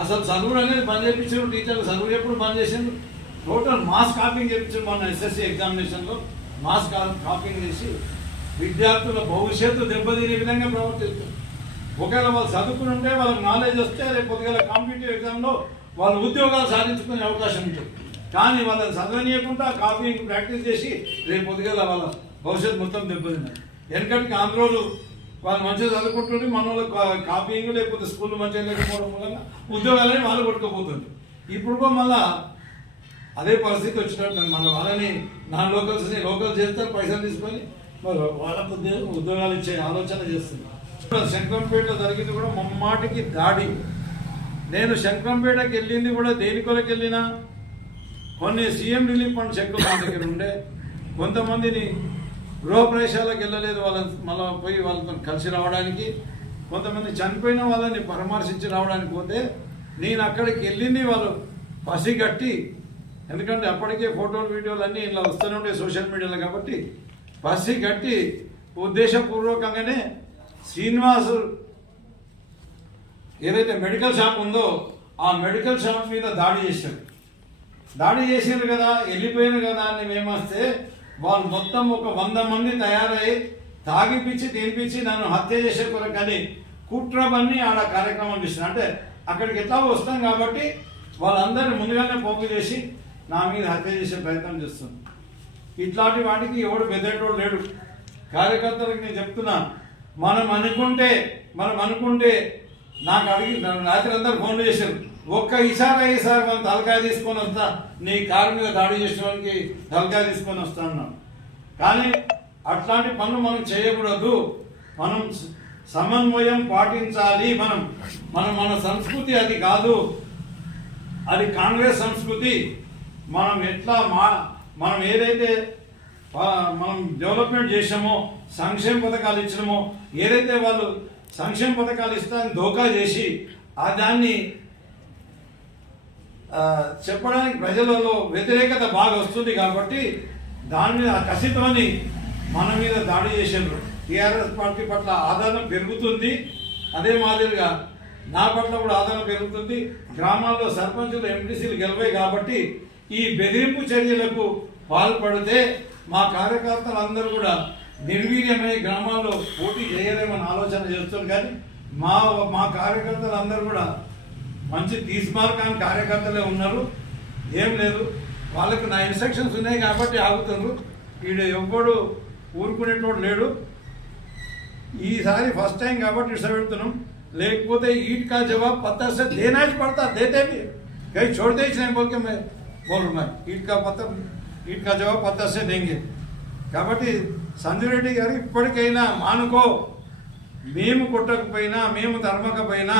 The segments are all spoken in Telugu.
అసలు చదువుడు అనేది బంద్ చేయించారు టీచర్లు చదువు ఎప్పుడు బంద్ చేసిండ్రు? టోటల్ మాస్ కాపింగ్ చేయించారు మన ఎస్ఎస్సి ఎగ్జామినేషన్లో. మాస్ కాపింగ్ చేసి విద్యార్థుల భవిష్యత్తు దెబ్బతినే విధంగా ప్రవర్తిస్తారు ఒకవేళ వాళ్ళు చదువుకుని ఉంటే వాళ్ళకి నాలెడ్జ్ వస్తే రేపు పొద్దుగల కాంపిటేటివ్ ఎగ్జామ్లో వాళ్ళు ఉద్యోగాలు సాధించుకునే అవకాశం ఉంటుంది. కానీ వాళ్ళని చదవనీయకుండా కాపీ ప్రాక్టీస్ చేసి రేపు పొద్దుగల వాళ్ళ భవిష్యత్తు మొత్తం దెబ్బతిన్నారు. వెనకటికి ఆంధ్రోలు వాళ్ళు మంచిగా చదువుకుంటుంటే మన వాళ్ళకి కా- కాపీయింగ్ లేకపోతే స్కూల్ మంచిగా లేకపోవడం వల్ల ఉద్యోగాలని వాళ్ళు కొట్టుకుపోతుంది ఇప్పుడు కూడా మళ్ళా అదే పరిస్థితి వచ్చినట్టు మన వాళ్ళని నాన్ లోకల్స్ని లోకల్ చేస్తారు పైసలు తీసుకొని మరి వాళ్ళకు ఉద్యోగాలు ఇచ్చే ఆలోచన చేస్తున్నారు. శంకరంపేట జరిగింది కూడా మమ్మాటికి దాడి. నేను శంకరంపేటకి వెళ్ళింది కూడా దేని కొరకు వెళ్ళినా కొన్ని సీఎం రిలీఫ్ ఫండ్ చెక్కులు దగ్గర ఉండే కొంతమందిని గృహప్రవేశాలకు వెళ్ళలేదు. వాళ్ళ మళ్ళీ పోయి వాళ్ళతో కలిసి రావడానికి కొంతమంది చనిపోయిన వాళ్ళని పరామర్శించి రావడానికి పోతే నేను అక్కడికి వెళ్ళింది వాళ్ళు పసిగట్టి ఎందుకంటే అప్పటికే ఫోటోలు వీడియోలు అన్నీ ఇలా వస్తూనే ఉండే సోషల్ మీడియాలో కాబట్టి పసిగట్టి ఉద్దేశపూర్వకంగానే శ్రీనివాసు ఏదైతే మెడికల్ షాప్ ఉందో ఆ మెడికల్ షాప్ మీద దాడి చేశారు దాడి చేసారు కదా వెళ్ళిపోయారు కదా అని మేమొస్తే వాళ్ళు మొత్తం ఒక వంద మంది తయారై తాగిపించి తినిపించి నన్ను హత్య చేసే కొరకని కుట్రబన్ని ఆడ కార్యక్రమం చేసిన. అంటే అక్కడికి ఎట్లా వస్తాం కాబట్టి వాళ్ళందరినీ ముందుగానే పోపు చేసి నా మీద హత్య చేసే ప్రయత్నం చేస్తుంది ఇట్లాంటి వాటికి ఎవడు బెదరేటోడు లేడు. కార్యకర్తలకు నేను చెప్తున్నా మనం అనుకుంటే మనం అనుకుంటే నాకు అడిగి నన్ను రాత్రి అందరు ఫోన్లు చేశారు. ఒక్క ఇషారా ఈసారి మనం తలకాయ తీసుకొని వస్తా. నీ కారు మీద దాడి చేసేవానికి తలకాయ తీసుకొని వస్తా అన్నాను కానీ అట్లాంటి పనులు మనం చేయకూడదు. మనం సమన్వయం పాటించాలి మనం. మనం మన సంస్కృతి అది కాదు. అది కాంగ్రెస్ సంస్కృతి. మనం ఎట్లా మా మనం ఏదైతే మనం డెవలప్మెంట్ చేసామో సంక్షేమ పథకాలు ఇచ్చినామో ఏదైతే వాళ్ళు సంక్షేమ పథకాలు ఇస్తారని దోకా చేసి ఆ దాన్ని చెప్పడానికి ప్రజలలో వ్యతిరేకత బాగా వస్తుంది కాబట్టి దాని మీద ఆ మన మీద దాడి చేశారు టీఆర్ఎస్ పార్టీ పట్ల ఆదరణ పెరుగుతుంది. అదే మాదిరిగా నా పట్ల కూడా ఆదరణ పెరుగుతుంది. గ్రామాల్లో సర్పంచులు ఎంపీసీలు గెలవాయి కాబట్టి ఈ బెదిరింపు చర్యలకు పాల్పడితే మా కార్యకర్తలు అందరూ కూడా నిర్వీర్యమై గ్రామాల్లో పోటీ చేయలేమని ఆలోచన చేస్తున్నారు. కానీ మా మా కార్యకర్తలు అందరూ కూడా మంచి తీస్మార్కాని కార్యకర్తలే ఉన్నారు ఏం లేదు వాళ్ళకి నా ఇన్స్ట్రక్షన్స్ ఉన్నాయి కాబట్టి ఆగుతున్నారు ఈడ ఎవ్వడు ఊరుకునేటోడు లేడు ఈసారి ఫస్ట్ టైం కాబట్టి ఇష్టపెడుతున్నాం లేకపోతే ईट का जवाब पत्थर से देना ही पड़ता देते भी कहीं छोड़ते ही नहीं बोल के मैं बोल रहा मैं ईट का पत्थर ईट का जवाब पत्थर से देंगे కాబట్టి సంజయ్ రెడ్డి గారు ఇప్పటికైనా మానుకో మేము కొట్టకపోయినా మేము తరమకపోయినా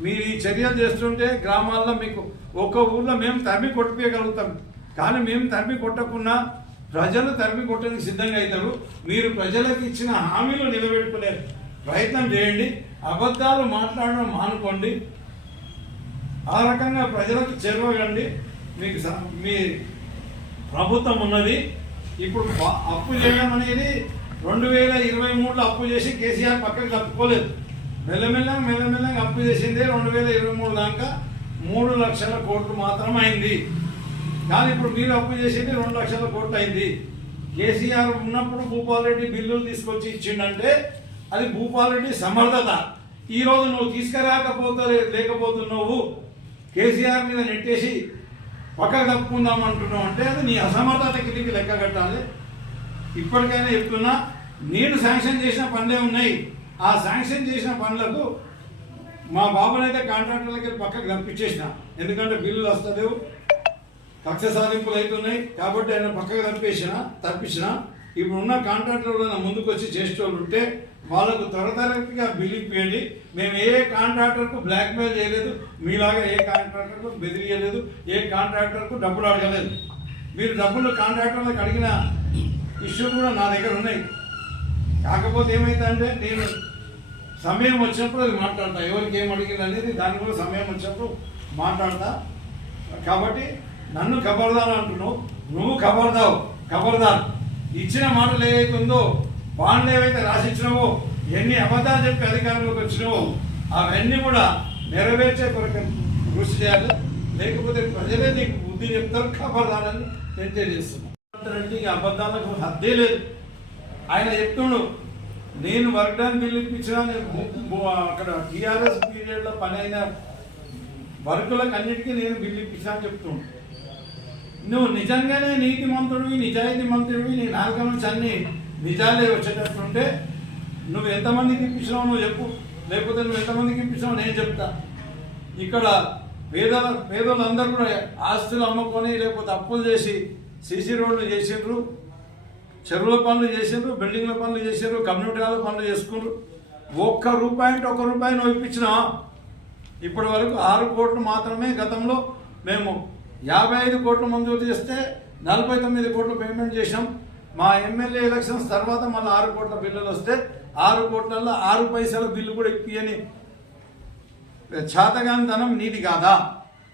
మీరు ఈ చర్యలు చేస్తుంటే గ్రామాల్లో మీకు ఒక్క ఊర్లో మేము తరిమి కొట్టిపోయగలుగుతాం కానీ మేము తరిమి కొట్టకుండా ప్రజలు తరిమి కొట్టడానికి సిద్ధంగా అవుతారు. మీరు ప్రజలకు ఇచ్చిన హామీలు నిలబెట్టుకునే ప్రయత్నం చేయండి. అబద్ధాలు మాట్లాడడం మానుకోండి. ఆ రకంగా ప్రజలకు చేరవగండి మీకు స- మీ ప్రభుత్వం ఉన్నది. ఇప్పుడు అప్పు చేయడం అనేది రెండు వేల ఇరవై మూడులో అప్పు చేసి కేసీఆర్ పక్కకి తప్పుకోలేదు. మెల్లమెల్లగా మెల్లమెల్లగా అప్పు చేసింది రెండు వేల ఇరవై మూడు దాకా మూడు లక్షల కోట్లు మాత్రం అయింది. కానీ ఇప్పుడు మీరు అప్పు చేసింది రెండు లక్షల కోట్లు అయింది. కేసీఆర్ ఉన్నప్పుడు భూపాల్ రెడ్డి బిల్లులు తీసుకొచ్చి ఇచ్చిండంటే అది భూపాల్ రెడ్డి సమర్థత. ఈరోజు నువ్వు తీసుకురాకపోతే లేకపోతున్నావు. కేసీఆర్ మీద నెట్టేసి పక్కకు తప్పుకుందాం అంటున్నావు అంటే అది నీ అసమర్థత కిందికి లెక్క కట్టాలి. ఇప్పటికైనా చెప్తున్నా నేను శాంక్షన్ చేసిన పనులే ఉన్నాయి. ఆ శాంక్షన్ చేసిన పనులకు మా బాబునైతే కాంట్రాక్టర్లకి పక్కకు తప్పించేసిన ఎందుకంటే బిల్లులు వస్తలేవు కక్ష సాధింపులు అవుతున్నాయి కాబట్టి ఆయన పక్కకు తప్పేసిన తప్పించిన ఇప్పుడు ఉన్న కాంట్రాక్టర్లు ముందుకు వచ్చి చేసేటోళ్ళు ఉంటే వాళ్ళకు త్వరతరగా బిల్ ఇప్పియండి. మేము ఏ కాంట్రాక్టర్కు బ్లాక్మెయిల్ చేయలేదు మీలాగా ఏ కాంట్రాక్టర్కు బెదిరియలేదు ఏ కాంట్రాక్టర్కు డబ్బులు అడగలేదు. మీరు డబ్బులు కాంట్రాక్టర్లకు అడిగిన ఇష్యూ కూడా నా దగ్గర ఉన్నాయి. కాకపోతే ఏమైందంటే నేను సమయం వచ్చినప్పుడు అది మాట్లాడతా. ఎవరికి ఏం అడిగింది అనేది దాని కూడా సమయం వచ్చినప్పుడు మాట్లాడతా. కాబట్టి నన్ను ఖబర్దార్ అంటున్నావు నువ్వు ఖబర్దావు ఖబర్దార్ ఇచ్చిన మాటలు ఏవైతుందో ఉందో బాండ్లు ఏవైతే రాసిచ్చినావో ఎన్ని అబద్ధాలు చెప్పి అధికారంలోకి వచ్చినావో అవన్నీ కూడా నెరవేర్చే కొరకు కృషి చేయాలి. లేకపోతే ప్రజలే నీకు బుద్ధి చెప్తారు ఖబర్దారని నేను తెలియజేస్తున్నాను అబద్ధాలకు హద్దే లేదు. ఆయన చెప్తున్నాడు నేను వర్క్ డన్ బిల్ నేను అక్కడ టీఆర్ఎస్ పీరియడ్లో పని అయిన వర్కులకు అన్నిటికీ నేను బిల్ ఇప్పించా అని నువ్వు నిజంగానే నీతి మంత్రుడివి నిజాయితీ మంత్రుడివి నీ నాలుక నుంచి అన్ని నిజాలే వచ్చేటట్టుంటే నువ్వు ఎంతమందికి ఇప్పించినావు నువ్వు చెప్పు. లేకపోతే నువ్వు ఎంతమందికి ఇప్పించినావు నేను చెప్తా. ఇక్కడ పేదల పేదలందరూ కూడా ఆస్తులు అమ్ముకొని లేకపోతే అప్పులు చేసి సీసీ రోడ్లు చేసిండ్రు. చెరువుల పనులు చేసారు బిల్డింగ్ల పనులు చేశారు కమ్యూనిటీల పనులు చేసుకున్నారు ఒక్క రూపాయి అంటే ఒక్క రూపాయి నువ్వు ఇప్పటి వరకు ఆరు కోట్లు మాత్రమే గతంలో మేము యాభై ఐదు కోట్లు మంజూరు చేస్తే నలభై తొమ్మిది కోట్లు పేమెంట్ చేసాం మా ఎమ్మెల్యే ఎలక్షన్స్ తర్వాత మళ్ళీ ఆరు కోట్ల బిల్లులు వస్తే ఆరు కోట్లలో ఆరు పైసల బిల్లు కూడా ఇప్పియని చేతగానితనం నీది కాదా?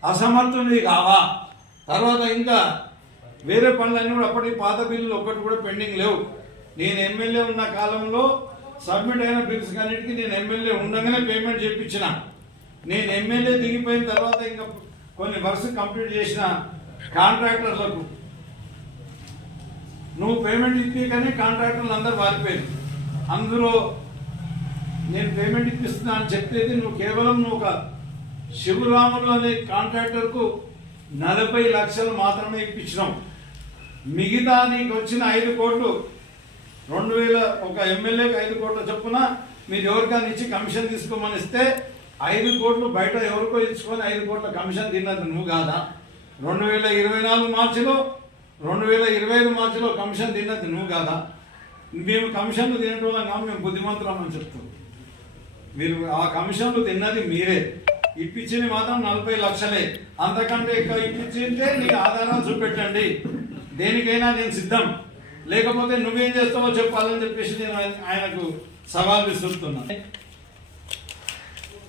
అసమర్థునిది కావా? తర్వాత ఇంకా వేరే పనులన్నీ కూడా అప్పటికి పాత బిల్లులు ఒక్కటి కూడా పెండింగ్ లేవు. నేను ఎమ్మెల్యే ఉన్న కాలంలో సబ్మిట్ అయిన బిల్స్ అన్నిటికీ నేను ఎమ్మెల్యే ఉండగానే పేమెంట్ చేయించిన. నేను ఎమ్మెల్యే దిగిపోయిన తర్వాత ఇంకా కొన్ని వర్క్స్ కంప్లీట్ చేసిన కాంట్రాక్టర్లకు. నువ్వు పేమెంట్ ఇప్పగానే కాంట్రాక్టర్లు అందరూ వారిపోయారు అందులో నేను పేమెంట్ ఇప్పిస్తున్నా అని చెప్పేది నువ్వు కేవలం నువ్వు ఒక శివరాములు అనే కాంట్రాక్టర్కు నలభై లక్షలు మాత్రమే ఇప్పించినావు. మిగతా నీకు వచ్చిన ఐదు కోట్లు రెండు వేల ఒక ఎమ్మెల్యేకి ఐదు కోట్ల చొప్పున మీరు ఎవరికైనా ఇచ్చి కమిషన్ తీసుకోమని ఇస్తే ఐదు కోట్లు బయట ఎవరికో ఇచ్చుకొని ఐదు కోట్ల కమిషన్ తిన్నది నువ్వు కాదా? రెండు వేల ఇరవై నాలుగు మార్చిలో రెండు వేల ఇరవై ఐదు మార్చిలో కమిషన్ తిన్నది నువ్వు కాదా? మేము కమిషన్లు తినటం కాదు మేము బుద్ధిమంతులమని చెప్తాం మీరు ఆ కమిషన్లు తిన్నది మీరే. ఇప్పించింది మాత్రం నలభై లక్షలే. అంతకంటే ఇక ఇప్పించింటే నీకు ఆధారాలు చూపెట్టండి. దేనికైనా నేను సిద్ధం. లేకపోతే నువ్వేం చేస్తావో చెప్పాలని చెప్పేసి నేను ఆయన- ఆయనకు సవాల్ విసురుతున్నా.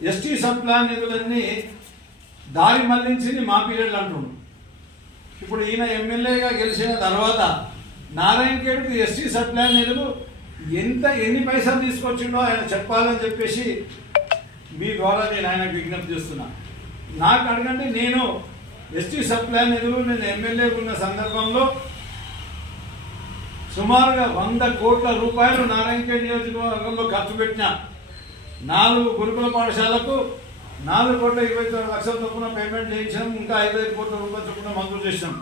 ఎస్టీ సబ్ ప్లాన్ నిధులన్నీ దారి మళ్ళించింది మా పీరియడ్లు అంటుండు. ఇప్పుడు ఈయన ఎమ్మెల్యేగా గెలిచిన తర్వాత నారాయణ ఖేడ్కు ఎస్టీ సబ్ ప్లాన్ నిధులు ఎంత ఎన్ని పైసలు తీసుకొచ్చిండో ఆయన చెప్పాలని చెప్పేసి మీ ద్వారా నేను ఆయనకు విజ్ఞప్తి చేస్తున్నా. నాకు అడగండి నేను ఎస్టీ సప్లై నిధులు నేను ఎమ్మెల్యేగా ఉన్న సందర్భంలో సుమారుగా వంద కోట్ల రూపాయలు నారాయణఖేడ్ నియోజకవర్గంలో ఖర్చు పెట్టిన నాలుగు గురుకుల పాఠశాలకు నాలుగు కోట్ల ఇరవై తొమ్మిది లక్షల చొప్పున పేమెంట్ చేయించాం. ఇంకా ఐదు ఐదు కోట్ల రూపాయల చొప్పున మంజూరు చేసినాం.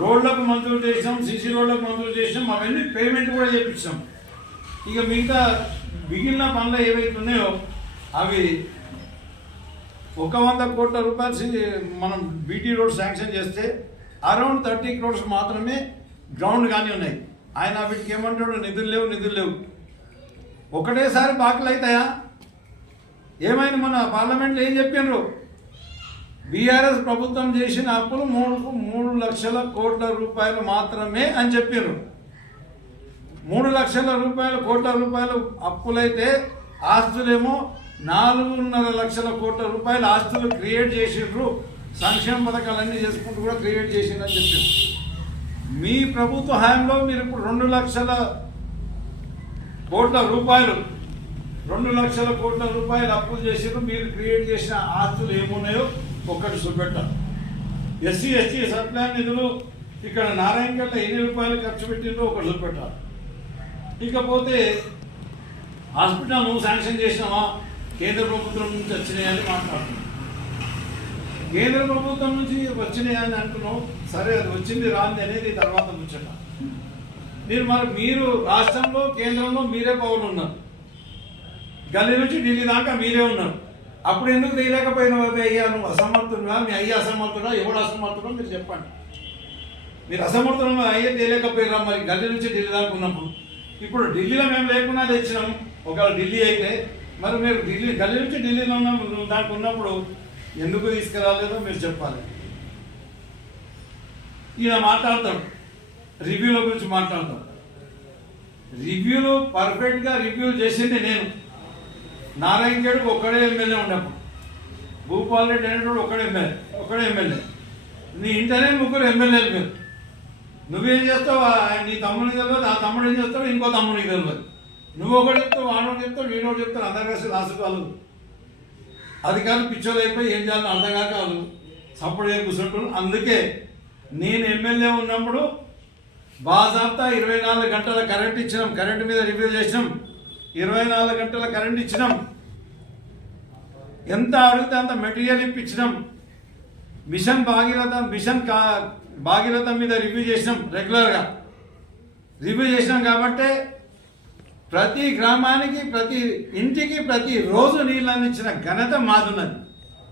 రోడ్లకు మంజూరు చేసినాం. సీసీ రోడ్లకు మంజూరు చేసినాం. అవన్నీ పేమెంట్ కూడా చేపించాం. ఇక మిగతా మిగిలిన పనులు ఏవైతే ఉన్నాయో అవి ఒక వంద కోట్ల రూపాయలు మనం బీటీ రోడ్ శాంక్షన్ చేస్తే అరౌండ్ థర్టీ క్రోడ్స్ మాత్రమే గ్రౌండ్ కానీ ఉన్నాయి. ఆయన వీటికి ఏమంటాడు? నిధులు లేవు నిధులు లేవు. ఒకటేసారి బాకలు అవుతాయా ఏమైంది మన పార్లమెంట్లో ఏం చెప్పినారు? బీఆర్ఎస్ ప్రభుత్వం చేసిన అప్పులు మూడు మూడు లక్షల కోట్ల రూపాయలు మాత్రమే అని చెప్పారు మూడు లక్షల రూపాయలు కోట్ల రూపాయలు అప్పులైతే ఆస్తులేమో నాలుగున్నర లక్షల కోట్ల రూపాయల ఆస్తులు క్రియేట్ చేసిండ్రు. సంక్షేమ పథకాలన్నీ చేసుకుంటూ కూడా క్రియేట్ చేసిండ్రని చెప్పారు. మీ ప్రభుత్వ హయాంలో మీరు ఇప్పుడు రెండు లక్షల కోట్ల రూపాయలు రెండు లక్షల కోట్ల రూపాయలు అప్పులు చేసిండ్రు. మీరు క్రియేట్ చేసిన ఆస్తులు ఏమున్నాయో ఒక్కటి చూపెట్టాలి ఎస్సీ ఎస్టీ సప్లాన్ నిధులు ఇక్కడ నారాయణగడ్డ ఎన్ని రూపాయలు ఖర్చు పెట్టిందో ఒకటి చూపెట్టాలి. ఇకపోతే హాస్పిటల్ నువ్వు శాంక్షన్ చేసినావా కేంద్ర ప్రభుత్వం నుంచి వచ్చినాయని మాట్లాడుతున్నాం. కేంద్ర ప్రభుత్వం నుంచి వచ్చినాయని అంటున్నాం. సరే అది వచ్చింది రాంది అనేది తర్వాత ముచ్చట. మీరు మరి మీరు రాష్ట్రంలో కేంద్రంలో మీరే పౌరులు ఉన్నారు. గల్లీ నుంచి ఢిల్లీ దాకా మీరే ఉన్నారు. అప్పుడు ఎందుకు తీయలేకపోయినావు? అయ్యా నువ్వు అసమర్థుడా? మీ అయ్యా అసమర్థుడా? ఎవడు అసమర్థుడో మీరు చెప్పండి. మీరు అసమర్థుడు అయ్యే తెలియకపోయినా మరి? గల్లీ నుంచి ఢిల్లీ దాకా ఉన్నప్పుడు. ఇప్పుడు ఢిల్లీలో మేము లేకుండా తెచ్చినాం. ఒకవేళ ఢిల్లీ అయితే మరి మీరు ఢిల్లీ గల్లీ నుంచి ఢిల్లీలో ఉన్న దానికి ఉన్నప్పుడు ఎందుకు తీసుకురాలేదో మీరు చెప్పాలి. ఈయన మాట్లాడతాడు రివ్యూల గురించి మాట్లాడతాం. రివ్యూలు పర్ఫెక్ట్గా రివ్యూ చేసింది నేను. నారాయణ గేడుకు ఒక్కడే ఎమ్మెల్యే ఉన్నప్పుడు భూపాల్ రెడ్డి అనేటువంటి ఒక్కడే ఎమ్మెల్యే ఒకడే ఎమ్మెల్యే. నీ ఇంటనే ముగ్గురు ఎమ్మెల్యేలు మీరు. నువ్వేం చేస్తావు? నీ తమ్ముడికి తెలియదు ఆ తమ్ముడు ఏం చేస్తావు ఇంకో తమ్ముడికి తెలియదు నువ్వు ఒకటి చెప్తావు వాడోడు చెప్తావు నేను ఒకటి చెప్తాను అర్థం కలిసి రాసుకోవాలి అధికారులు పిచ్చోలు అయిపోయి ఏం చేయాలని అర్థం కాక వాళ్ళు సపోర్ట్ కూర్చుంటున్నారు అందుకే నేను ఎమ్మెల్యే ఉన్నప్పుడు బాజాబ్తా ఇరవై నాలుగు గంటల కరెంట్ ఇచ్చినాం కరెంట్ మీద రివ్యూ చేసినాం. ఇరవై నాలుగు గంటల కరెంట్ ఇచ్చినాం. ఎంత అడిగితే అంత మెటీరియల్ ఇప్పించినాం. మిషన్ భాగీరథ మిషన్ కా భాగీరథ మీద రివ్యూ చేసినాం రెగ్యులర్గా రివ్యూ చేసినాం కాబట్టి ప్రతి గ్రామానికి ప్రతి ఇంటికి ప్రతి రోజు నీళ్ళు అందించిన ఘనత మాదున్నది.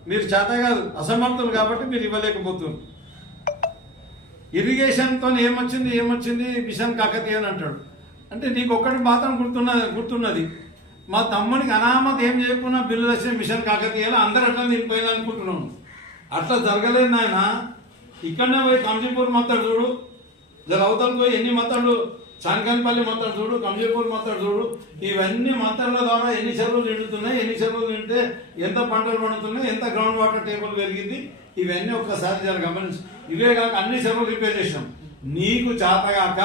మీరు చేత కాదు అసమర్థులు కాబట్టి మీరు ఇవ్వలేకపోతున్నారు. ఇరిగేషన్తో ఏమొచ్చింది ఏమొచ్చింది మిషన్ కాకతీయ అని అంటాడు. అంటే నీకు ఒక్కటి మాత్రం గుర్తున్న గుర్తున్నది. మా తమ్మునికి అనామత ఏం చేయకుండా బిల్లు వచ్చిన మిషన్ కాకతీయలో అందరు అట్లా నిండిపోయింది అనుకుంటున్నాను. అట్లా జరగలేదు నాయన. ఇక్కడనే పోయి కంజీపూర్ మత్తడు చూడు. జర అవతలకు పోయి ఎన్ని మత్తడు చానకానపల్లి మొత్తం చూడు కంజీపూర్ మొత్తం చూడు ఇవన్నీ మత్తాడుల ద్వారా ఎన్ని చెరువులు నిండుతున్నాయి ఎన్ని చెరువులు నిండితే ఎంత పంటలు పండుతున్నాయి ఎంత గ్రౌండ్ వాటర్ టేబుల్ పెరిగింది ఇవన్నీ ఒక్కసారి జర గమనించి. ఇవే కాక అన్ని చెరువులు రిపేర్ చేసినాం. నీకు చేతగాక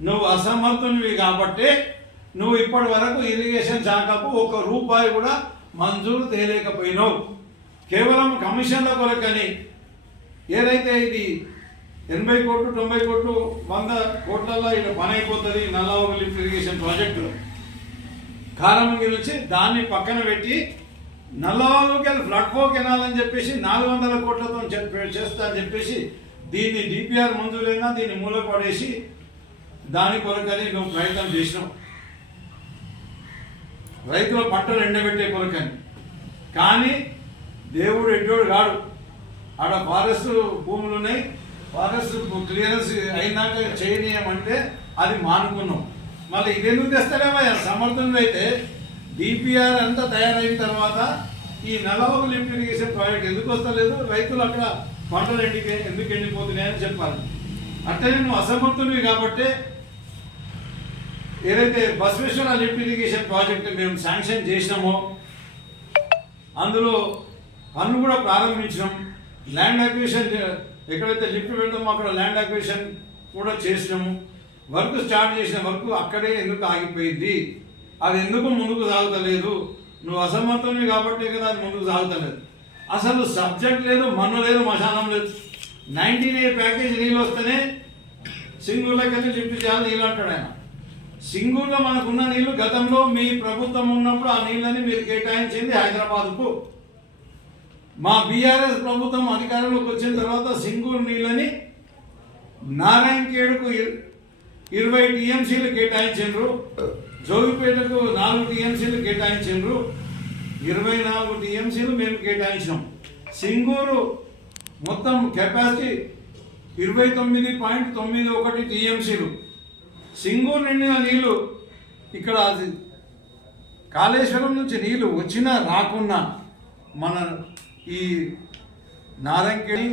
నువ్వు అసమర్థునివి కాబట్టి నువ్వు ఇప్పటి వరకు ఇరిగేషన్ శాఖకు ఒక రూపాయి కూడా మంజూరు తేలేకపోయినావు. కేవలం కమిషన్ల కొరకని. ఏదైతే ఇది ఎనభై కోట్లు తొంభై కోట్లు వంద కోట్లలో ఇక్కడ పని అయిపోతుంది Nallavaram lift irrigation project Kalamangi నుంచి దాన్ని పక్కన పెట్టి నల్లవాగుకి ఫ్లడ్ ఫో కెనాల్ అని చెప్పేసి నాలుగు వందల కోట్లతో చెప్ప- చేస్తా అని చెప్పేసి దీన్ని డిపిఆర్ మంజూరైనా దీన్ని మూల పడేసి దాని కొరకని నువ్వు ప్రయత్నం చేసినావు. రైతుల పంటలు ఎండబెట్టే కొరకని. కానీ దేవుడు ఎడ్డోడు కాడు ఆడ ఫారెస్ట్ భూములు ఉన్నాయి. ఫారెస్ట్ క్లియరెన్స్ అయినాక చేయనీయమంటే అది మానుకున్నాం. మళ్ళీ ఇదెందుకు తెస్తారేమో సమర్థనలు అయితే డిపిఆర్ అంతా తయారైన తర్వాత ఈ నలవకు లిఫ్ట్ ఇరిగేషన్ ప్రాజెక్ట్ ఎందుకు వస్తలేదు? రైతులు అక్కడ పంటలు ఎండికే ఎందుకు ఎండిపోతున్నాయని చెప్పాలి. అట్లనే నువ్వు అసమర్థునివి కాబట్టి ఏదైతే బసవేశ్వర లిఫ్ట్ ఇరిగేషన్ ప్రాజెక్ట్ మేము శాంక్షన్ చేసినామో అందులో పన్ను కూడా ప్రారంభించినాం. ల్యాండ్ అక్విజిషన్ ఎక్కడైతే లిఫ్ట్ పెడతామో అక్కడ ల్యాండ్ అక్విజిషన్ కూడా చేసినాము. వర్క్ స్టార్ట్ చేసిన వర్క్ అక్కడే ఎందుకు ఆగిపోయింది? అది ఎందుకు ముందుకు సాగుతలేదు? నువ్వు అసమర్థమే కాబట్టి కదా అది ముందుకు సాగుతలేదు. అసలు సబ్జెక్ట్ లేదు మన్ను లేదు మశానం లేదు. నైన్టీన్ ఏ ప్యాకేజ్ నీళ్ళు వస్తేనే సింగూర్లోకి వెళ్ళి లిఫ్ట్ చేయాలి నీళ్ళు అంటాడు ఆయన. సింగూరులో మనకున్న నీళ్ళు గతంలో మీ ప్రభుత్వం ఉన్నప్పుడు ఆ నీళ్ళని మీరు కేటాయించింది హైదరాబాద్కు. మా బీఆర్ఎస్ ప్రభుత్వం అధికారంలోకి వచ్చిన తర్వాత సింగూరు నీళ్ళని నారాయణ కేడుకు ఇరవై టీఎంసీలు కేటాయించిండ్రు. జోగిపేటకు నాలుగు టీఎంసీలు కేటాయించిండ్రు. ఇరవై నాలుగు టీఎంసీలు మేము కేటాయించాం సింగూరు మొత్తం కెపాసిటీ ఇరవై తొమ్మిది పాయింట్ తొమ్మిది ఒకటి టీఎంసీలు. సింగూరు నిండిన నీళ్ళు ఇక్కడ అది కాళేశ్వరం నుంచి నీళ్ళు వచ్చినా రాకున్నా మన ఈ నారంకేడి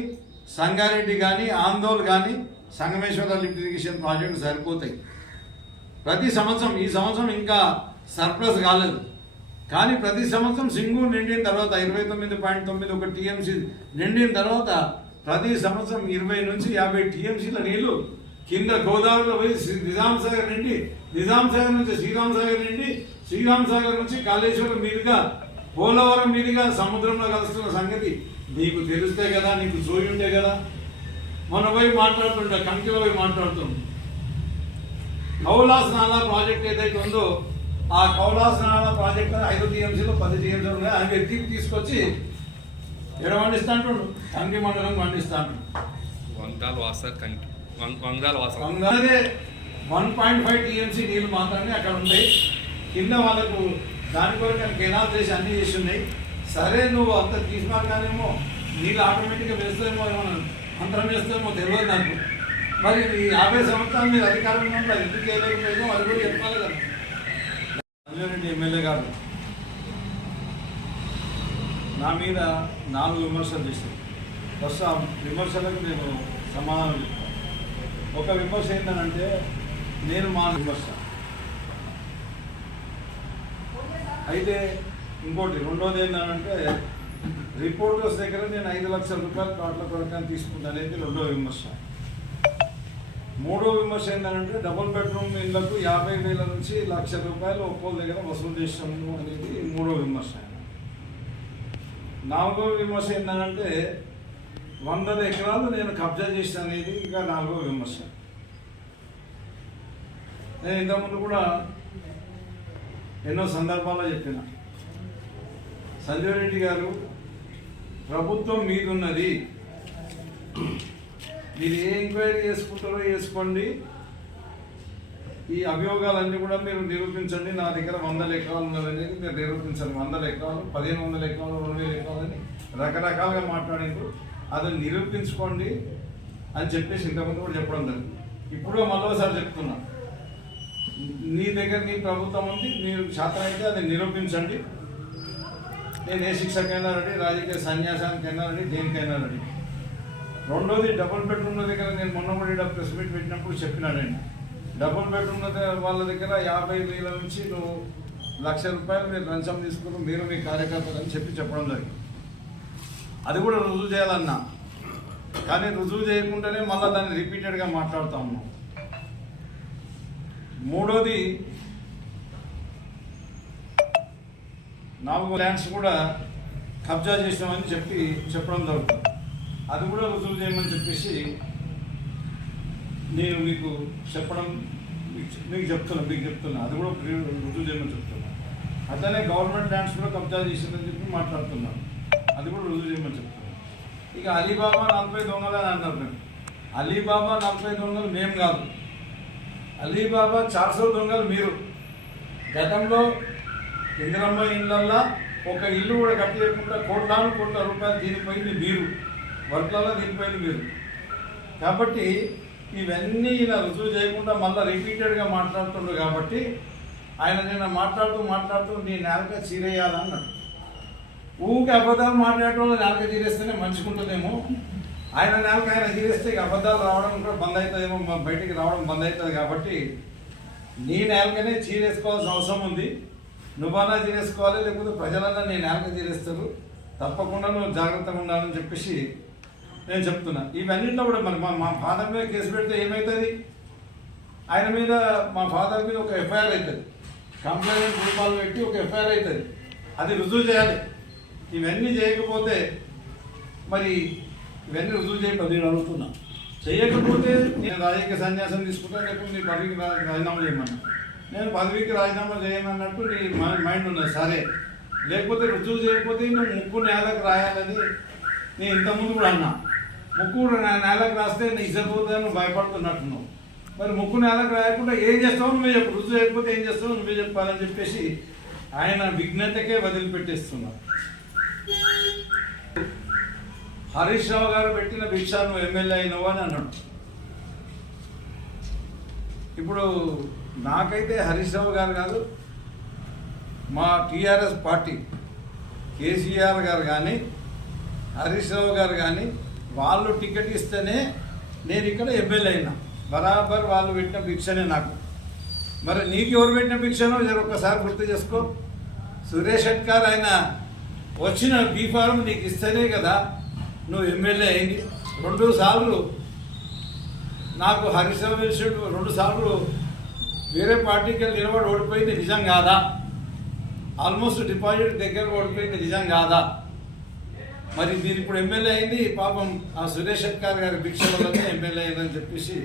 సంగారెడ్డి కానీ ఆందోళ్ కానీ సంగమేశ్వర లిఫ్ట్ ఇరిగేషన్ ప్రాజెక్టు సరిపోతాయి. ప్రతి సంవత్సరం ఈ సంవత్సరం ఇంకా సర్ప్లస్ కాలేదు. కానీ ప్రతి సంవత్సరం సింగు నిండిన తర్వాత ఇరవై తొమ్మిది పాయింట్ తొమ్మిది ఒక టీఎంసీ నిండిన తర్వాత ప్రతి సంవత్సరం ఇరవై నుంచి యాభై టీఎంసీల నీళ్ళు కింద గోదావరిలో పోయి శ్రీ- నిజాం సాగర్ నిండి నిజాం సాగర్ నుంచి శ్రీరామ్ సాగర్ నిండి శ్రీరామ్ సాగర్ నుంచి కాళేశ్వరం మీదుగా పోలవరం మీదుగా సముద్రంలో కలుస్తున్న సంగతి నీకు తెలిస్తే కదా నీకు చూయి ఉంటే కదా. మొన్న పోయి మాట్లాడుతుంటే కంకిలో పోయి మాట్లాడుతుంది కౌలాస్ నాలా ప్రాజెక్ట్ ఏదైతే ఉందో ఆ కౌలాస్ నాలా ప్రాజెక్ట్ ఐదు టీఎంసీలో పది టీఎంసీలు ఉన్నాయి. అవి ఎత్తికి తీసుకొచ్చి ఎక్కడ పండిస్తా అంటుండు? కంకి మండలం పండిస్తా అంటుండు వంగాల్ వాస కంకి వం- వంగాల్ వాస వంగదే వన్ పాయింట్ ఫైవ్ టీఎంసీ నీళ్ళు మాత్రమే అక్కడ ఉంటాయి. కింద వాళ్ళకు దాని కొరకు కెనాల్ చేసి అన్ని చేసి ఉన్నాయి సరే నువ్వు అంత తీసుకున్నానేమో నీళ్ళు ఆటోమేటిక్గా వేస్తామో ఏమో అంతరం వేస్తామో తెలియదు నాకు. మరి ఈ యాభై సంవత్సరాలు మీరు అధికారంలో ఉన్నప్పుడు ఎందుకు చేయలేకపోయిందో అది కూడా చెప్పాలి కదా. సంజయరెడ్డి ఎమ్మెల్యే గారు నా మీద నాలుగు విమర్శలు చేశారు. ఫస్ట్ ఆ విమర్శలకు నేను సమాధానం చెప్తాను. ఒక విమర్శ ఏంటంటే నేను మా విమర్శ. అయితే ఇంకోటి రెండోది ఏంటంటే రిపోర్టర్స్ దగ్గర నేను ఐదు లక్షల రూపాయలు కాట్ల కొరకని తీసుకుంటాను అనేది రెండో విమర్శ. మూడో విమర్శ ఏంటంటే డబుల్ బెడ్రూమ్ ఇళ్ళకు యాభై వేల నుంచి లక్ష రూపాయలు ఒక్కో దగ్గర వసూలు చేసాము అనేది మూడో విమర్శ. నాలుగో విమర్శ ఏంటంటే వందల ఎకరాలు నేను కబ్జా చేసిన అనేది ఇంకా నాలుగో విమర్శ. నేను ఇంతకుముందు కూడా ఎన్నో సందర్భాల్లో చెప్పిన. సంజయ్ రెడ్డి గారు ప్రభుత్వం మీదున్నది. మీరు ఏ ఎంక్వైరీ చేసుకుంటారో చేసుకోండి. ఈ అభియోగాలన్నీ కూడా మీరు నిరూపించండి. నా దగ్గర వందల ఎకరాలు ఉన్నదనేది మీరు నిరూపించండి. వందల ఎకరాలు పదిహేను వందల ఎకరాలు రెండు వేల ఎకరాలని అని రకరకాలుగా మాట్లాడిండ్రు. అది నిరూపించుకోండి అని చెప్పేసి ఇంతకుముందు కూడా చెప్పడం జరిగింది. ఇప్పుడు మరోసారి చెప్తున్నాను నీ దగ్గర నీ ప్రభుత్వం ఉంది మీరు శాతం అయితే అది నిరూపించండి. నేను ఏ శిక్షకైనా రెడీ రాజకీయ సన్యాసానికైనా రెడీ దేనికైనా రెడీ. రెండోది డబుల్ బెడ్రూమ్ల దగ్గర నేను మొన్న కూడా ప్రెస్ మీట్ పెట్టినప్పుడు చెప్పినాడండి డబుల్ బెడ్రూమ్ల వాళ్ళ దగ్గర యాభై వేల నుంచి నువ్వు లక్ష రూపాయలు మీరు లంచం తీసుకుని మీరు మీ కార్యకర్తలు అని చెప్పి చెప్పడం జరిగింది. అది కూడా రుజువు చేయాలన్నా. కానీ రుజువు చేయకుండానే మళ్ళీ దాన్ని రిపీటెడ్గా మాట్లాడుతూ ఉన్నాం. మూడోది నాలుగు ల్యాండ్స్ కూడా కబ్జా చేసినామని చెప్పి చెప్పడం జరుగుతుంది. అది కూడా రుజువు చేయమని చెప్పేసి నేను మీకు చెప్పడం మీకు- మీకు చెప్తున్నా మీకు చెప్తున్నా. అది కూడా రుజువు చేయమని చెప్తున్నా. అట్లనే గవర్నమెంట్ ల్యాండ్స్ కూడా కబ్జా చేసిందని చెప్పి మాట్లాడుతున్నాను అది కూడా రుజువు చేయమని చెప్తున్నాను ఇక అలీబాబా నలభై దొంగలు అని అన్నారు మేము. అలీబాబా నలభై దొంగలు మేము కాదు. అలీబాబా చార్సో దొంగలు మీరు. గతంలో ఇందిరమ్మ ఇళ్ళల్లో ఒక ఇల్లు కూడా కట్టలేకుండా కోట్లాను కోట్ల రూపాయలు దీనిపైన మీరు వర్క్లలో దీనిపైన మీరు. కాబట్టి ఇవన్నీ ఈయన రుజువు చేయకుండా మళ్ళీ రిపీటెడ్గా మాట్లాడుతుండ్రు కాబట్టి ఆయన నిన్న మాట్లాడుతూ మాట్లాడుతూ నీ నేలక చీరేయాలన్నాడు. ఊరికి అబద్ధాలు మాట్లాడటం నేలక చీరేస్తేనే మంచుకుంటుందేమో ఆయన నెలకి ఆయన చీరేస్తే అబద్ధాలు రావడం కూడా బంద్ అవుతుందేమో బయటికి రావడం బంద్ అవుతుంది కాబట్టి నీ నేలకనే చీరేసుకోవాల్సిన అవసరం ఉంది. నువ్వన్నా చీరేసుకోవాలి లేకపోతే ప్రజలన్నా నీ నేలక చీరేస్తారు. తప్పకుండా నువ్వు జాగ్రత్తగా ఉండాలని చెప్పేసి నేను చెప్తున్నా. ఇవన్నింటిలో కూడా మరి మా మా ఫాదర్ మీద కేసు పెడితే ఏమవుతుంది ఆయన మీద మా ఫాదర్ మీద ఒక ఎఫ్ఐఆర్ అవుతుంది కంప్లైంట్ రూపాయలు పెట్టి ఒక ఎఫ్ఐఆర్ అవుతుంది అది రుజువు చేయాలి. ఇవన్నీ చేయకపోతే మరి ఇవన్నీ రుజువు చేయకపోతే నేను అడుగుతున్నా. చేయకపోతే నేను రాజకీయ సన్యాసం తీసుకుంటా లేకపోతే నీ పదవికి రాజీనామా చేయమన్నా. నేను పదవికి రాజీనామా చేయమన్నట్టు నీ మైండ్ ఉన్నది సరే. లేకపోతే రుజువు చేయకపోతే నువ్వు ముక్కు నేలకు రాయాలని నేను ఇంతకుముందు కూడా అన్నా. ముక్కు నేలకు రాస్తే నీ ఇసపోతుందని నువ్వు భయపడుతున్నట్టున్నావు. మరి ముక్కు నేలకు రాయకుండా ఏం చేస్తావు నువ్వే చెప్పు. రుజువు చేయకపోతే ఏం చేస్తావు నువ్వే చెప్పాలని చెప్పేసి ఆయన విఘ్నతకే వదిలిపెట్టేస్తున్నావు హరీష్ రావు గారు పెట్టిన భిక్ష నువ్వు ఎమ్మెల్యే అయినవు అని అన్నాడు. ఇప్పుడు నాకైతే హరీష్ రావు గారు కాదు మా టీఆర్ఎస్ పార్టీ కేసీఆర్ గారు కానీ హరీష్ రావు గారు కానీ వాళ్ళు టికెట్ ఇస్తేనే నేను ఇక్కడ ఎమ్మెల్యే అయినా. బరాబర్ వాళ్ళు పెట్టిన భిక్షనే నాకు. మరి నీకు ఎవరు పెట్టిన భిక్షనో జర ఒక్కసారి గుర్తు చేసుకో. సురేష్ షెట్కార్ ఆయన వచ్చిన బీ ఫారం నీకు ఇస్తేనే కదా నువ్వు ఎమ్మెల్యే అయింది రెండు సార్లు నాకు హరిశ్రావు రెండు సార్లు వేరే పార్టీకి వెళ్ళి నిలబడి ఓడిపోయింది నిజం కాదా? ఆల్మోస్ట్ డిపాజిట్ దగ్గర ఓడిపోయింది నిజం కాదా? మరి మీరు ఇప్పుడు ఎమ్మెల్యే అయింది పాపం ఆ సురేష్ షెట్కార్ గారి భిక్ష వల్లనే ఎమ్మెల్యే అయిందని చెప్పేసి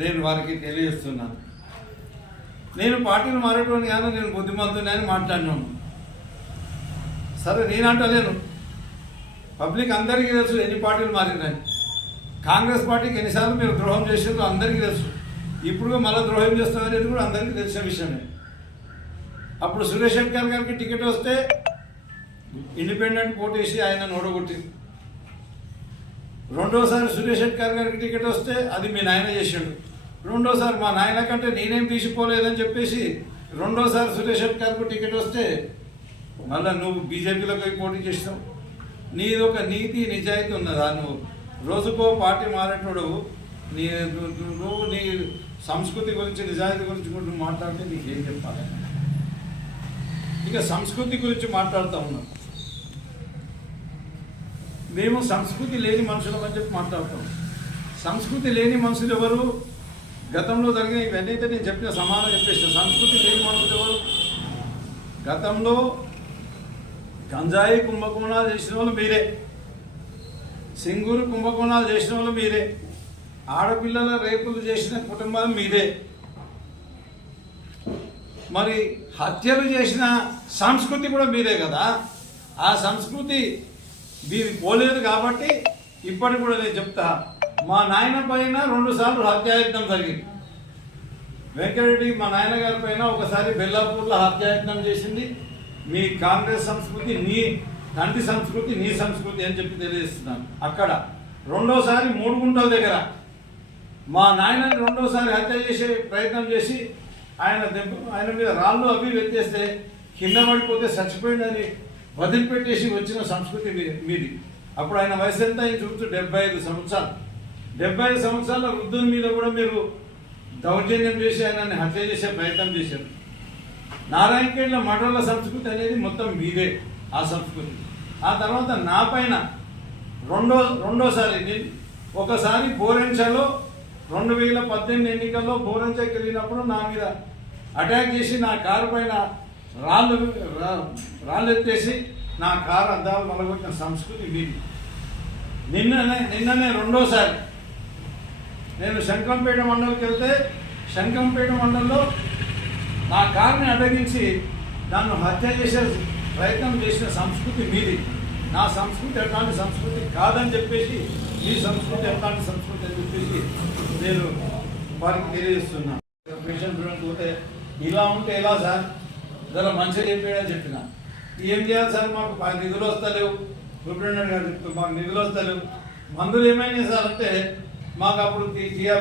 నేను వారికి తెలియజేస్తున్నాను. నేను పార్టీలు మారేటువంటి కానీ నేను బుద్ధిమంతుని అని మాట్లాడినాను. సరే నేనంటలేను. పబ్లిక్ అందరికీ తెలుసు ఎన్ని పార్టీలు మారినాయి కాంగ్రెస్ పార్టీకి ఎన్నిసార్లు మీరు ద్రోహం చేసిందో అందరికీ తెలుసు. ఇప్పుడు మళ్ళీ ద్రోహం చేస్తామనేది కూడా అందరికీ తెలిసిన విషయమే. అప్పుడు సురేష్ శంకర్ గారికి టికెట్ వస్తే ఇండిపెండెంట్ పోటీసి ఆయన ఓడగొట్టింది రెండోసారి సురేష్ శంకర్ గారికి టికెట్ వస్తే అది మీ నాయన చేసాడు రెండోసారి మా నాయన కంటే నేనేం తీసిపోలేదని చెప్పేసి రెండోసారి సురేష్ శెట్కర్కు టికెట్ వస్తే మళ్ళీ నువ్వు బీజేపీలోకి పోటీ చేస్తావు నీది ఒక నీతి నిజాయితీ ఉన్నదా నువ్వు? రోజుకో పార్టీ మారేటోడు నీ నువ్వు- నీ సంస్కృతి గురించి నిజాయితీ గురించి కూడా నువ్వు మాట్లాడితే నీకేం చెప్పాలి? ఇక సంస్కృతి గురించి మాట్లాడుతూ ఉన్నాం. మేము సంస్కృతి లేని మనుషులం అని చెప్పి మాట్లాడుతాం. సంస్కృతి లేని మనుషులు ఎవరు? గతంలో జరిగిన ఇవన్నీ అయితే నేను చెప్పిన సమానం చెప్పేసిన సంస్కృతి లేని మనుషులు ఎవరు? గతంలో గంజాయి కుంభకోణాలు చేసిన వాళ్ళు మీరే. సింగూరు కుంభకోణాలు చేసిన వాళ్ళు మీరే. ఆడపిల్లల రేపులు చేసిన కుటుంబాలు మీరే. మరి హత్యలు చేసిన సంస్కృతి కూడా మీరే కదా. ఆ సంస్కృతి మీది పోలేదు కాబట్టి ఇప్పటికి కూడా నేను చెప్తా. మా నాయన పైన రెండు సార్లు హత్యాయత్నం జరిగింది. వెంకటరెడ్డి మా నాయనగారి పైన ఒకసారి బెల్లాపూర్లో హత్యాయత్నం చేసింది. మీ కాంగ్రెస్ సంస్కృతి నీ తండ్రి సంస్కృతి నీ సంస్కృతి అని చెప్పి తెలియజేస్తున్నాను. అక్కడ రెండోసారి మూడు గుంటల దగ్గర మా నాయనని రెండోసారి హత్య చేసే ప్రయత్నం చేసి ఆయన దెబ్బ ఆయన మీద రాళ్ళు అవి వెత్తేస్తే కింద పడిపోతే చచ్చిపోయిందని వదిలిపెట్టేసి వచ్చిన సంస్కృతి మీది. అప్పుడు ఆయన వయసు ఎంత ఆయన చూస్తూ డెబ్బై ఐదు సంవత్సరాలు. డెబ్బై ఐదు సంవత్సరాల వృద్ధుని మీద కూడా మీరు దౌర్జన్యం చేసి ఆయనని హత్య చేసే ప్రయత్నం చేశారు. నారాయణఖేడ్ల మఠంల సంస్కృతి అనేది మొత్తం మీదే ఆ సంస్కృతి. ఆ తర్వాత నా పైన రెండో రెండోసారి నేను ఒకసారి బోరెంచలో రెండు వేల పద్దెనిమిది ఎన్నికల్లో బోరెంచకి వెళ్ళినప్పుడు నా మీద అటాక్ చేసి నా కారు పైన రాళ్ళు రాళ్ళెత్తేసి రాళ్ళు ఎత్తేసి నా కారు అద్దాలు మొదలుపెట్టిన సంస్కృతి మీది. నిన్ననే నిన్ననే రెండోసారి నేను శంకంపేట మండలికి వెళ్తే శంకంపేట మండలంలో ఆ కారుని అడ్డగించి నన్ను హత్య చేసే ప్రయత్నం చేసిన సంస్కృతి మీది నా సంస్కృతి ఎట్లాంటి సంస్కృతి కాదని చెప్పేసి మీ సంస్కృతి ఎట్లాంటి సంస్కృతి అని చెప్పేసి నేను వారికి తెలియజేస్తున్నా పేషెంట్ చూడండి పోతే ఇలా ఉంటే ఎలా సార్ జర మంచిగా చెప్పాడని చెప్పిన ఏం చేయాలి సార్ మాకు నిధులు వస్తలేవు సూపరింటెండెంట్ గారు చెప్తూ మాకు నిధులు వస్తలేవు మందులు ఏమైనాయి సార్ అంటే మాకు అప్పుడు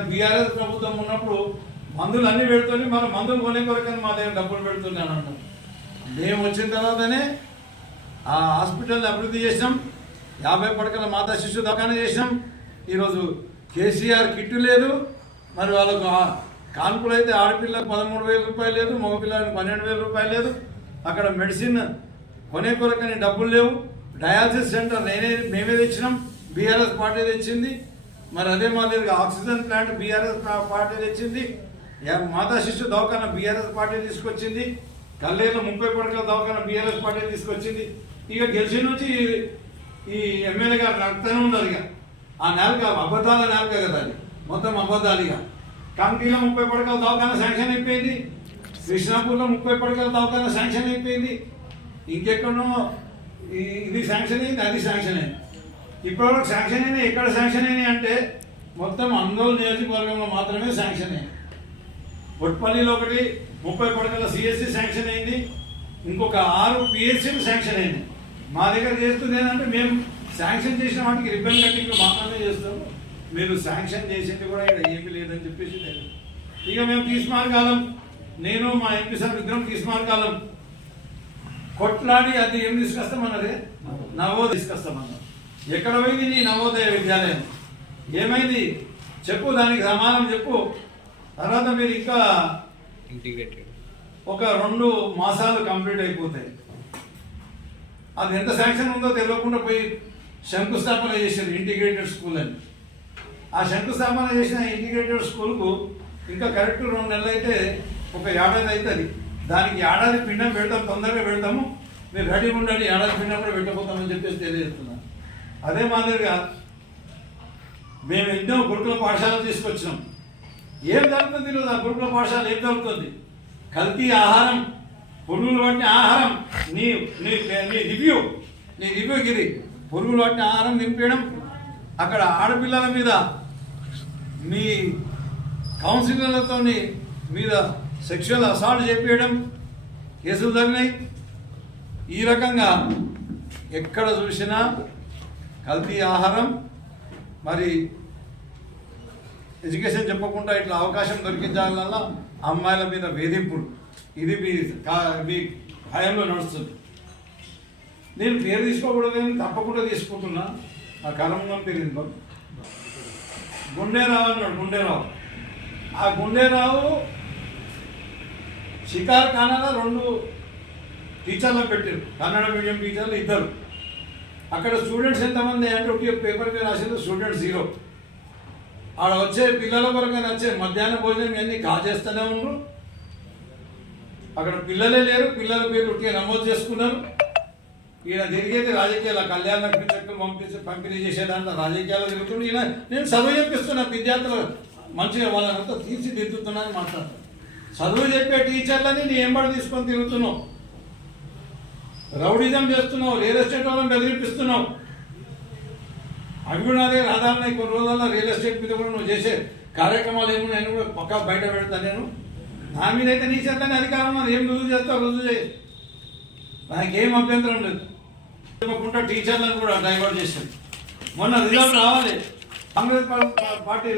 బీఆర్ఎస్ ప్రభుత్వం ఉన్నప్పుడు మందులు అన్ని పెడుతుంది మన మందులు కొనే కొరకని మా దగ్గర డబ్బులు పెడుతున్నాను అంటాం. మేము వచ్చిన తర్వాతనే ఆ హాస్పిటల్ని అభివృద్ధి చేసినాం. యాభై పడకల మాతా శిశు దవాఖాన చేసినాం. ఈరోజు కేసీఆర్ కిట్టు లేదు. మరి వాళ్ళకు కాన్పులు అయితే ఆడపిల్లకు పదమూడు వేల రూపాయలు లేదు మగపిల్లలకు పన్నెండు వేల రూపాయలు లేదు. అక్కడ మెడిసిన్ కొనే కొరకని డబ్బులు లేవు. డయాలసిస్ సెంటర్ నేనే మేమే తెచ్చినాం. బీఆర్ఎస్ పార్టీ తెచ్చింది. మరి అదే మాదిరిగా ఆక్సిజన్ ప్లాంట్ బీఆర్ఎస్ పార్టీ తెచ్చింది. మాతా శిశు దవాఖాన బీఆర్ఎస్ పార్టీ తీసుకొచ్చింది. కల్లేలో ముప్పై పడకల దవాఖాన బీఆర్ఎస్ పార్టీ తీసుకొచ్చింది. ఇక గెలిచి నుంచి ఈ- ఎమ్మెల్యే గారు నడుతూనే ఉండదు ఇక. ఆ నెలక అబద్ధాల నెలక కదా అది. మొత్తం అబద్ధాలు ఇక. కమిటీలో ముప్పై పడకల దవాఖాన శాంక్షన్ అయిపోయింది. కృష్ణాపూర్లో ముప్పై పడకల దవాఖాన శాంక్షన్ అయిపోయింది. ఇంకెక్కడో ఇది శాంక్షన్ అయింది అది శాంక్షన్ అయింది. ఇప్పటివరకు శాంక్షన్ అయినాయి ఎక్కడ శాంక్షన్ అయినాయి అంటే మొత్తం అందరూ నియోజకవర్గంలో మాత్రమే శాంక్షన్ అయింది బొట్పల్లిలో ఒకటి ముప్పై పడకల సిఎస్సి శాంక్షన్ అయింది. ఇంకొక ఆరు పిఎస్సీలు శాంక్షన్ అయింది. మా దగ్గర చేస్తుంది ఏంటంటే మేము శాంక్షన్ చేసిన వాటికి రిబ్బన్ కట్టింగ్ మాత్రమే చేస్తాము మీరు శాంక్షన్ చేసింది కూడా ఇక్కడ ఏమీ లేదని చెప్పేసి లేదు. ఇక మేము తీసుమార్గాలం నేను మా ఎంపీ సార్ విగ్రహం తీసుమార్గాలం కొట్లాడి అది ఏం తీసుకొస్తామన్నది? నవోదయ తీసుకొస్తామన్నా. ఎక్కడ పోయింది నీ నవోదయ విద్యాలయం? ఏమైంది? చెప్పు దానికి సమానం చెప్పు. తర్వాత మీరు ఇంకా ఇంటిగ్రేటెడ్ ఒక రెండు మాసాలు కంప్లీట్ అయిపోతాయి. అది ఎంత శాంక్షన్ ఉందో తెలియకుండా పోయి శంకుస్థాపన చేశారు ఇంటిగ్రేటెడ్ స్కూల్ అని. ఆ శంకుస్థాపన చేసిన ఇంటిగ్రేటెడ్ స్కూల్కు ఇంకా కరెక్ట్ రెండు నెలలు అయితే ఒక ఏడాది అవుతుంది దానికి ఏడాది పిండం పెడతాం తొందరగా పెడతాము. మీరు రెడీ ఉండండి ఏడాది పిండం కూడా పెట్టబోతామని చెప్పేసి తెలియజేస్తున్నాను అదే మాదిరిగా మేము ఎన్నో గురుకుల పాఠశాలలు తీసుకొచ్చినాం. ఏం జరుగుతుంది ఈరోజు ఆ గురుకుల పాఠశాల ఏం జరుగుతుంది కల్తీ ఆహారం పురుగులు పట్టిన ఆహారం నీ నీ నీ రివ్యూ నీ రివ్యూ ఇది. పురుగులు పట్టిన ఆహారం నింపేయడం అక్కడ ఆడపిల్లల మీద మీ కౌన్సిలర్లతో మీద సెక్షువల్ అసాల్ట్ చేపించడం కేసులు జరిగినాయి ఈ రకంగా ఎక్కడ చూసినా కల్తీ ఆహారం మరి ఎడ్యుకేషన్ చెప్పకుండా ఇట్లా అవకాశం దొరికించాలన్నా అమ్మాయిల మీద వేధింపుడు ఇది మీ మీ హయాంలో నడుస్తుంది. నేను పేరు తీసుకోకూడదని తప్పకుండా తీసుకుంటున్నా. ఆ కలంలో పేరు గుండెరావు అన్నాడు గుండెరావు. ఆ గుండెరావు షికార్ ఖానాలో రెండు టీచర్లు పెట్టారు. కన్నడ మీడియం టీచర్లు ఇద్దరు. అక్కడ స్టూడెంట్స్ ఎంతమంది అంటే పేపర్ మీద రాసింది స్టూడెంట్స్ జీరో. ఆడ వచ్చే పిల్లల కొరకు వచ్చే మధ్యాహ్న భోజనం ఇవన్నీ కాజేస్తూనే ఉన్నారు అక్కడ పిల్లలే లేరు పిల్లల పేర్లు ఉట్టిగా నమోదు చేసుకున్నారు. ఈయన తిరిగేది రాజకీయాల కళ్యాణ చెట్లు పంపించి పంపిణీ చేసేదాంట్లో రాజకీయాలు తిరుగుతుంది ఈయన నేను చదువు చెప్పిస్తున్నా విద్యార్థులు మంచిగా వాళ్ళంతా తీర్చిదిద్దుతున్నానని మాట్లాడుతున్నాను చదువు చెప్పే టీచర్లని నీ ఎంబడి తీసుకొని తిరుగుతున్నావు. రౌడిజం చేస్తున్నావు రియల్ ఎస్టేట్ వాళ్ళని బెదిరిపిస్తున్నావు. అవి కూడా అదే ఆధారణ కొన్ని రోజుల్లో రియల్ ఎస్టేట్ మీద కూడా నువ్వు చేసే కార్యక్రమాలు ఏమో నేను కూడా పక్కా బయట పెడతాను నేను. నా మీద అయితే నీ చేతనే అధికారం ఏం రుజువు చేస్తావు రుజువు చేయి. నాకేం అభ్యంతరం లేదు. చెప్పకుండా టీచర్లను కూడా డైవర్ట్ చేసింది మొన్న రిజల్ట్ రావాలి. కాంగ్రెస్ పార్టీ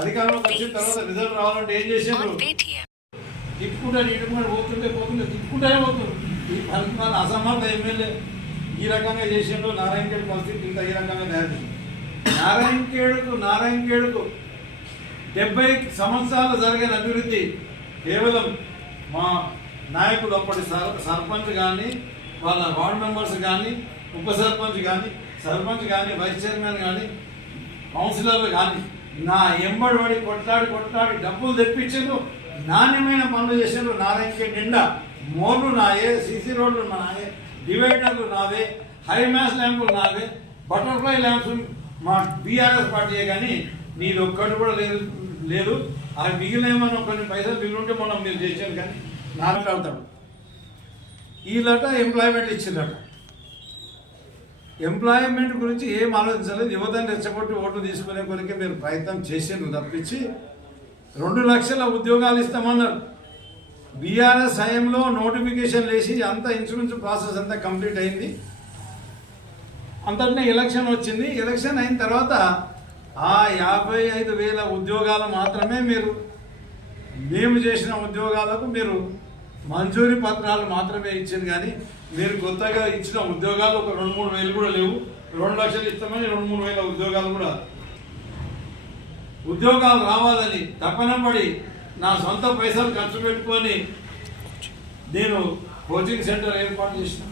అధికారంలోకి వచ్చిన తర్వాత రిజల్ట్ రావాలంటే ఏం చేసారు on Paytm. తిట్టుకుంటా తిట్టుకుంటా పోతుంటే పోతుంటే తిట్టుకుంటానే పోతుంది. ఈ పరిమాణ అసమర్థ ఎమ్మెల్యే ఈ రకంగా చేసినప్పుడు నారాయణకేడు పరిస్థితి ఇంత ఈ రకంగా తయారు నారాయణకేడుకు డెబ్భై డెబ్బై సంవత్సరాలు జరిగిన అభివృద్ధి కేవలం మా నాయకుడు అప్పటి సర్ సర్పంచ్ కానీ వాళ్ళ వార్డ్ మెంబర్స్ కానీ ఉప సర్పంచ్ కానీ సర్పంచ్ కానీ వైస్ చైర్మన్ కానీ కౌన్సిలర్లు కానీ నా ఎంబడి పడి కొట్లాడి కొట్లాడి డబ్బులు తెప్పించారు నాణ్యమైన పనులు చేశారు నారాయణకే నిండా. మోర్లు నాయే సీసీ రోడ్లు నాయే. డివైడర్లు నావే హై మ్యాస్ ల్యాంపులు నావే బటర్ఫ్లై ల్యాంప్స్ మా బీఆర్ఎస్ పార్టీయే కానీ నీది ఒక్కటి కూడా లేదు లేదు. ఆ మిగిలిన ఏమన్నా కొన్ని పైసలు మిగిలింటే మనం మీరు చేశాను కానీ నాకు ఆడతాడు వీళ్ళట ఎంప్లాయ్మెంట్ ఇచ్చిందట ఎంప్లాయ్మెంట్ గురించి ఏం ఆలోచించలేదు. యువతని రెచ్చగొట్టి ఓట్లు తీసుకునే కొరికే మీరు ప్రయత్నం చేసిండ్రు తప్పించి రెండు లక్షల ఉద్యోగాలు ఇస్తామన్నారు. బీఆర్ఎస్ హయాంలో నోటిఫికేషన్ వేసి అంతా ఇన్సూరెన్స్ ప్రాసెస్ అంతా కంప్లీట్ అయింది. అంతటినే ఎలక్షన్ వచ్చింది. ఎలక్షన్ అయిన తర్వాత ఆ యాభై ఐదు వేల ఉద్యోగాలు మాత్రమే మీరు మేము చేసిన ఉద్యోగాలకు మీరు మంజూరీ పత్రాలు మాత్రమే ఇచ్చింది. కానీ మీరు కొత్తగా ఇచ్చిన ఉద్యోగాలు ఒక రెండు మూడు వేలు కూడా లేవు. రెండు లక్షలు ఇస్తామని రెండు మూడు వేల ఉద్యోగాలు కూడా. ఉద్యోగాలు రావాలని తపన పడి నా సొంత పైసలు ఖర్చు పెట్టుకొని నేను కోచింగ్ సెంటర్ ఏర్పాటు చేసిన.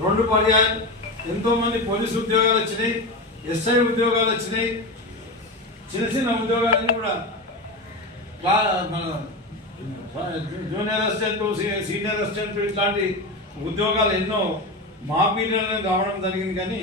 రెండు పర్యాయాలు. ఎంతోమంది పోలీసు ఉద్యోగాలు వచ్చినాయి ఎస్ఐ ఉద్యోగాలు వచ్చినాయి చిన్న చిన్న ఉద్యోగాలన్నీ కూడా మన జూనియర్ అసిస్టెంట్ సీ- సీనియర్ అసిస్టెంట్ ఇట్లాంటి ఉద్యోగాలు ఎన్నో మా పీరియడ్ రావడం జరిగింది కానీ